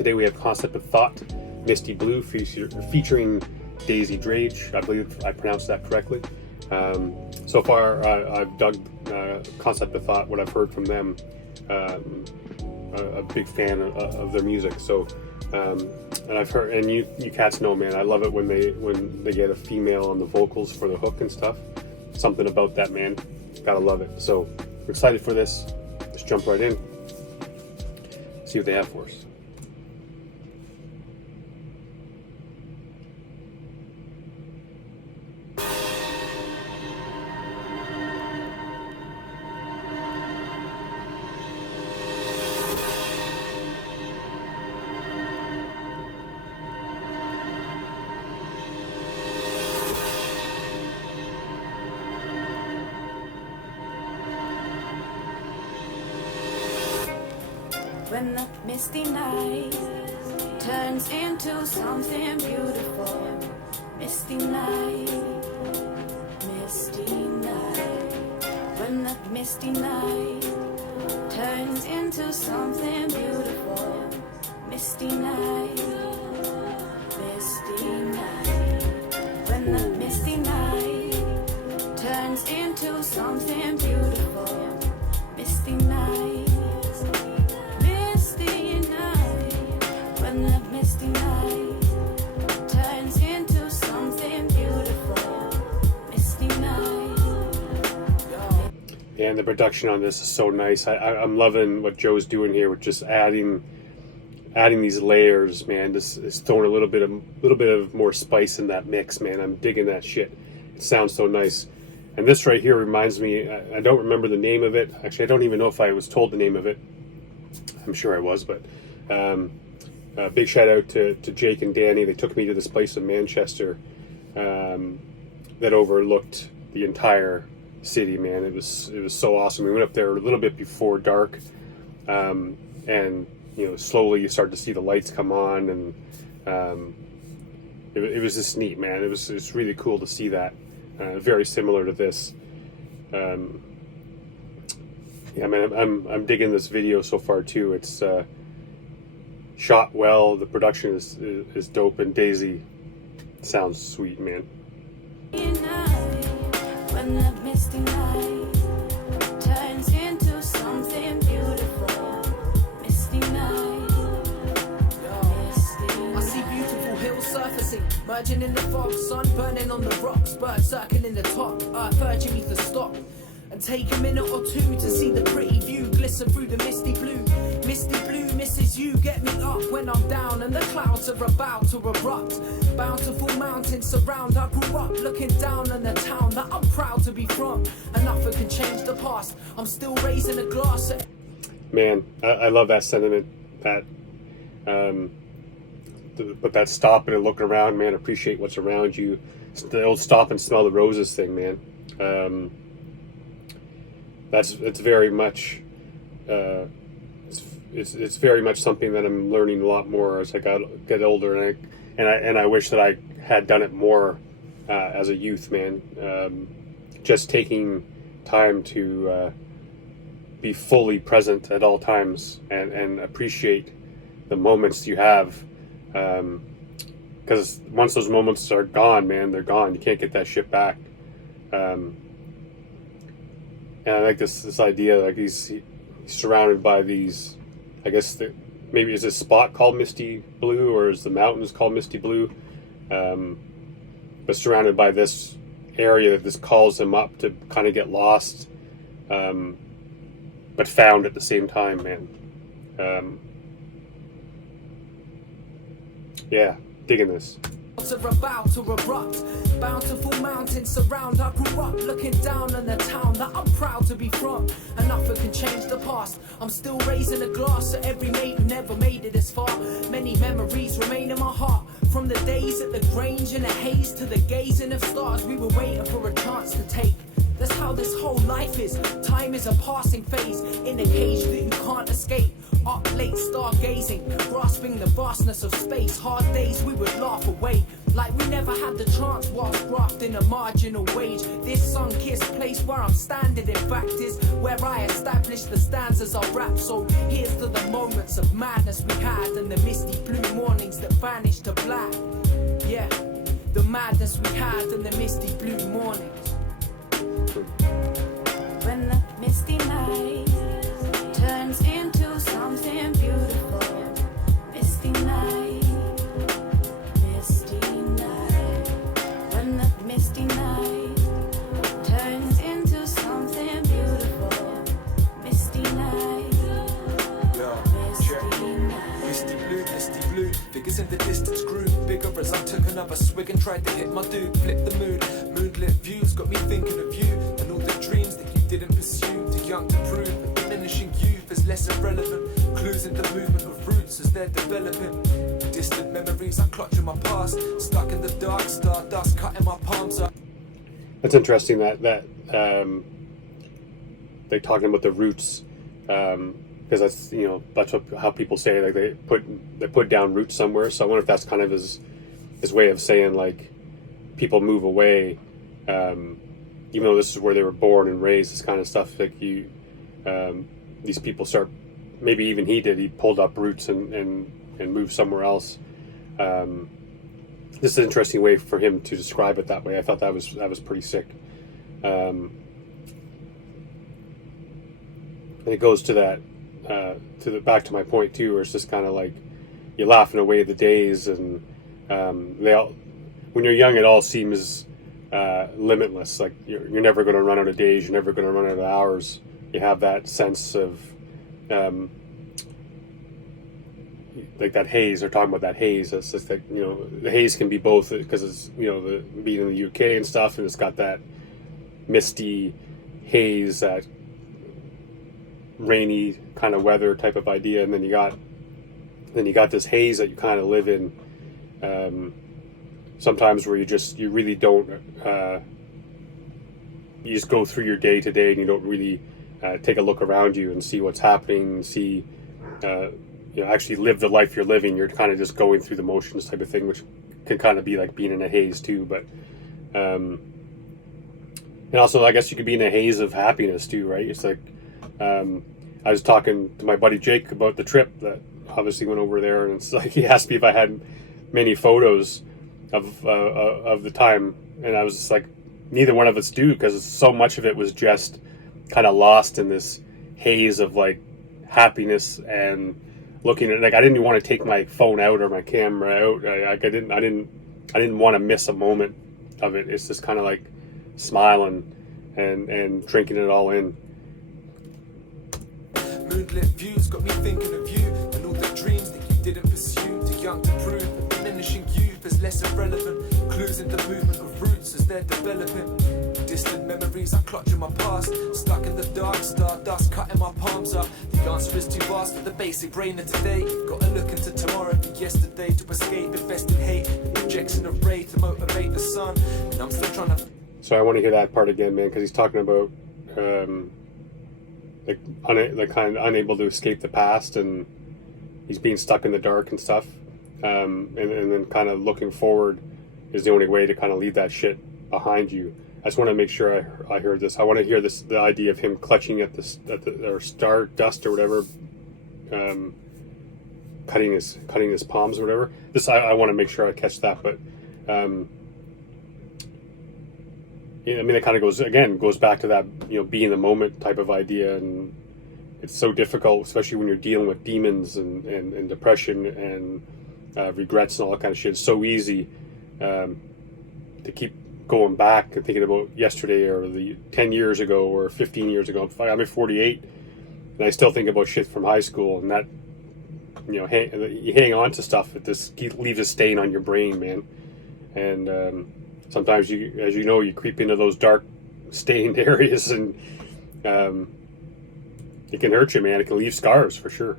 Today we have Concept of Thought, Misty Blue, featuring Daisy Drage. I believe I pronounced that correctly. So far, I've dug Concept of Thought, what I've heard from them. A big fan of their music. So, and I've heard, and you cats know, man, I love it when they get a female on the vocals for the hook and stuff. Something about that, man. Gotta love it. So, we're excited for this. Let's jump right in. See what they have for us. When the misty night turns into something beautiful. Misty night, misty night. When the misty night turns into something beautiful. Misty night, misty night. When the misty night turns into something beautiful. Misty night. When the misty night turns into something beautiful. Misty night. And the production on this is so nice. I'm loving what Joe's doing here with just adding these layers, man. This is throwing a little bit of more spice in that mix, man. I'm digging that shit. It sounds so nice. And this right here reminds me, I don't remember the name of it. Actually, I don't even know if I was told the name of it. I'm sure I was, but big shout out to Jake and Danny. They took me to this place in Manchester that overlooked the entire city, man. It was so awesome. We went up there a little bit before dark, and slowly you start to see the lights come on, and it was just neat, man. It was really cool to see that. Very similar to this. Yeah, man, I'm digging this video so far too. It's shot well. The production is dope, and Daisy sounds sweet, man. When the misty night turns into something beautiful. Misty night. I see beautiful hills surfacing, merging in the fog, sun burning on the rocks, birds circling the top, earth urging me to stop and take a minute or two to see the pretty view glisten through the misty blue. Misty blue misses you, get me up when I'm down and the clouds are about to erupt. Bountiful mountains surround, I grew up looking down on the town that I'm proud to be from. And nothing can change the past, I'm still raising a glass. Man, I love that sentiment. But that stopping and looking around, man, appreciate what's around you. The old stop and smell the roses thing, man. It's very much it's very much something that I'm learning a lot more as I get older, and I wish that I had done it more as a youth, man. Just taking time to be fully present at all times and appreciate the moments you have, because once those moments are gone, man, they're gone. You can't get that shit back. And I like this idea, like he's surrounded by these, I guess maybe is this spot called Misty Blue, or is the mountains called Misty Blue? But surrounded by this area that this calls him up to kind of get lost, but found at the same time, man. Yeah, digging this. Are about to erupt. Bountiful mountains surround. I grew up looking down on the town that I'm proud to be from. And nothing can change the past. I'm still raising a glass to every mate who never made it this far. Many memories remain in my heart, from the days at the Grange in the haze to the gazing of stars we were waiting for a chance to take. That's how this whole life is. Time is a passing phase in a cage that you can't escape. Up late stargazing, grasping the vastness of space. Hard days we would laugh away. Like we never had the chance whilst grafting a marginal wage. This sun-kissed place where I'm standing, in fact, is where I established the stanzas of rap. So here's to the moments of madness we had, and the misty blue mornings that vanished to black. Yeah, the madness we had and the misty blue mornings. When the misty night turns into something beautiful. Misty night, misty night. When the misty night turns into something beautiful. Misty night, misty night. Misty blue, figures in the distance grew bigger as I took another swig and tried to hit my dude. Flip the mood, moonlit views got me thinking of you and all the dreams that you didn't pursue. Too young to prove that diminishing youth is less irrelevant. Clues in the movement of roots as they're developing. Distant memories I clutch in my past, stuck in the dark, stardust cutting my palms up. That's interesting that they're talking about the roots, because that's, you know, that's how people say, like, they put down roots somewhere. So I wonder if that's kind of his way of saying, like, people move away, even though this is where they were born and raised. This kind of stuff, like, these people start, maybe even he pulled up roots and moved somewhere else. This is an interesting way for him to describe it that way. I thought that was pretty sick. And it goes to that, back to my point too, where it's just kind of like you're laughing away the days, and when you're young, it all seems limitless. Like you're never going to run out of days, you're never going to run out of hours. You have that sense of like that haze. They're talking about that haze. It's just like, you know, the haze can be both, because it's, you know, being in the UK and stuff, and it's got that misty haze, that rainy kind of weather type of idea, and then you got this haze that you kind of live in sometimes, where you really don't you just go through your day to day, and you don't really take a look around you and see what's happening, and see you know, actually live the life you're living. You're kind of just going through the motions type of thing, which can kind of be like being in a haze too. But and also, I guess you could be in a haze of happiness too, right? It's like I was talking to my buddy Jake about the trip that obviously went over there, and it's like he asked me if I had many photos of the time, and I was just like, neither one of us do, because so much of it was just kind of lost in this haze of like happiness, and looking at, like, I didn't want to take my phone out or my camera out. I didn't want to miss a moment of it. It's just kind of like smiling and drinking it all in. Moonlit views got me thinking of you and all the dreams that you didn't pursue. Too young to prove that diminishing youth is less irrelevant. Clues in the movement of roots as they're developing. Distant memories I clutch in my past, stuck in the dark, stardust cutting my palms up. The answer is too vast for the basic brain of today. Gotta look into tomorrow and yesterday to escape invested hate. The projection of ray to motivate the sun, and I'm still trying to. So I want to hear that part again, man, because he's talking about kind of unable to escape the past, and he's being stuck in the dark and stuff, and then kind of looking forward is the only way to kind of leave that shit behind you. I just want to make sure I heard this. I want to hear this, the idea of him clutching at or star dust or whatever, cutting his palms or whatever. This I want to make sure I catch that, but yeah, I mean, it kind of goes back to that, you know, be in the moment type of idea, and it's so difficult, especially when you're dealing with demons and depression and regrets and all that kind of shit. It's so easy to keep going back and thinking about yesterday or the 10 years ago or 15 years ago. I'm 48, and I still think about shit from high school, and that, you know, you hang on to stuff that just leaves a stain on your brain, man. And sometimes as you know, you creep into those dark, stained areas, and it can hurt you, man. It can leave scars for sure.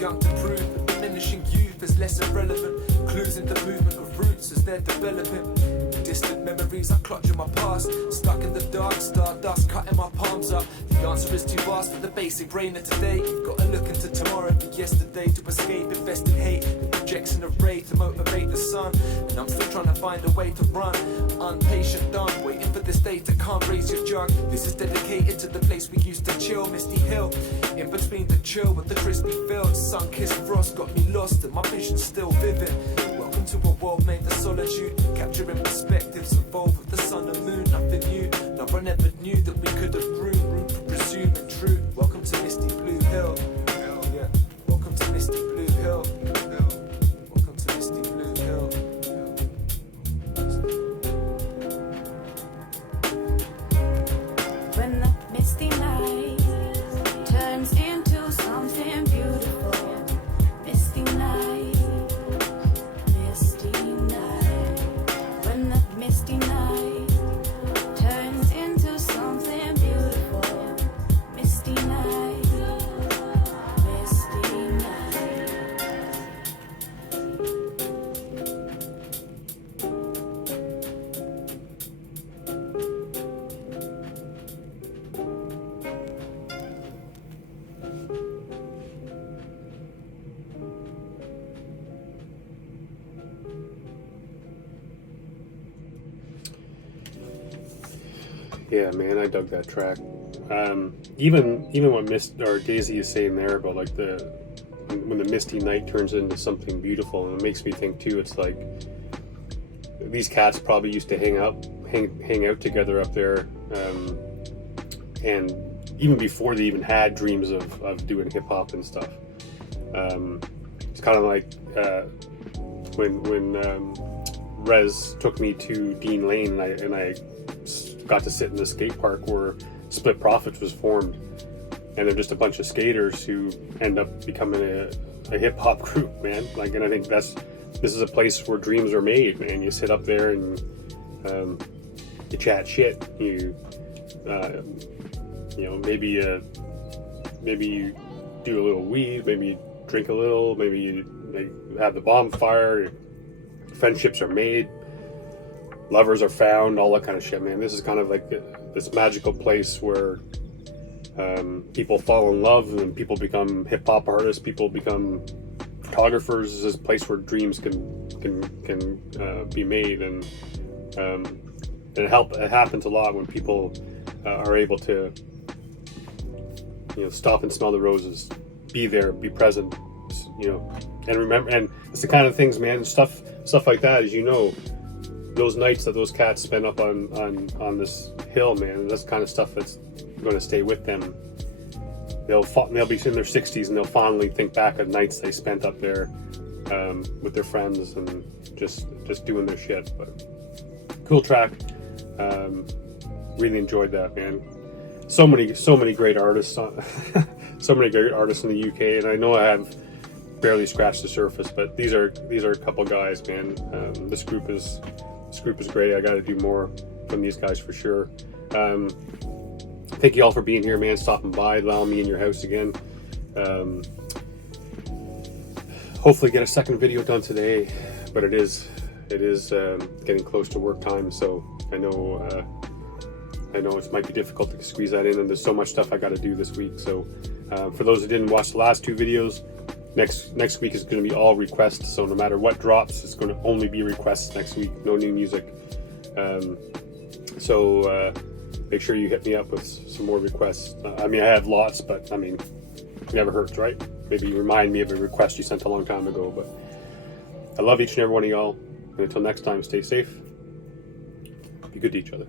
Young to prove that diminishing youth is less irrelevant. Clues in the movement of roots as they're developing. Distant memories I clutch in my past, stuck in the dark, stardust cutting my palms up. The answer is too vast for the basic brain of today. Gotta look into tomorrow and yesterday to escape invested hate. The projection of ray to motivate the sun, and I'm still trying to find a way to run. Unpatient, done, waiting for this day to come. Raise your jug. This is dedicated to the place we used to chill, Misty Hill. In between the chill with the crispy fields, sun-kissed frost got me lost, and my vision's still vivid. Welcome to a world made of solitude, capturing perspectives, evolve with the sun and moon. Nothing new. No, I never knew that we could have grew, room for presuming true. Welcome to Misty Blue Hill. Yeah. Welcome to Misty Blue Hill. Welcome to Misty Blue Hill. When the misty night turns into something beautiful. Misty night, misty night. When the misty night turns into something beautiful. Misty night, misty night. Yeah, man, I dug that track. Even what Daisy is saying there about like when the misty night turns into something beautiful, and it makes me think too. It's like these cats probably used to hang out together up there, and even before they even had dreams of doing hip hop and stuff. It's kind of like when Rez took me to Dean Lane, and I got to sit in the skate park where Split Profits was formed, and they're just a bunch of skaters who end up becoming a hip hop group, man. Like, and I think this is a place where dreams are made, man. You sit up there and you chat shit. You know, maybe you do a little weed, maybe you drink a little, maybe you have the bonfire. Friendships are made. Lovers are found, all that kind of shit, man. This is kind of like this magical place where people fall in love and people become hip hop artists, people become photographers. This is a place where dreams can be made, and it happens a lot when people are able to, you know, stop and smell the roses, be there, be present, you know, and remember. And it's the kind of things, man, stuff like that, as you know. Those nights that those cats spend up on this hill, man, that's the kind of stuff that's going to stay with them. They'll be in their 60s and they'll fondly think back of nights they spent up there with their friends and just doing their shit. But cool track. Really enjoyed that, man. So many great artists, so many great artists in the UK, and I know I have barely scratched the surface, but these are a couple guys, man. This group is great. I got to do more from these guys for sure. Thank you all for being here, man. Stopping by, allowing me in your house again. Hopefully get a second video done today, but it is getting close to work time, so I know it might be difficult to squeeze that in, and there's so much stuff I got to do this week. So for those who didn't watch the last two videos, next week is going to be all requests, so no matter what drops, it's going to only be requests next week. No new music. So make sure you hit me up with some more requests. I mean, I have lots, but I mean, it never hurts, right? Maybe you remind me of a request you sent a long time ago. But I love each and every one of y'all. And until next time, stay safe. Be good to each other.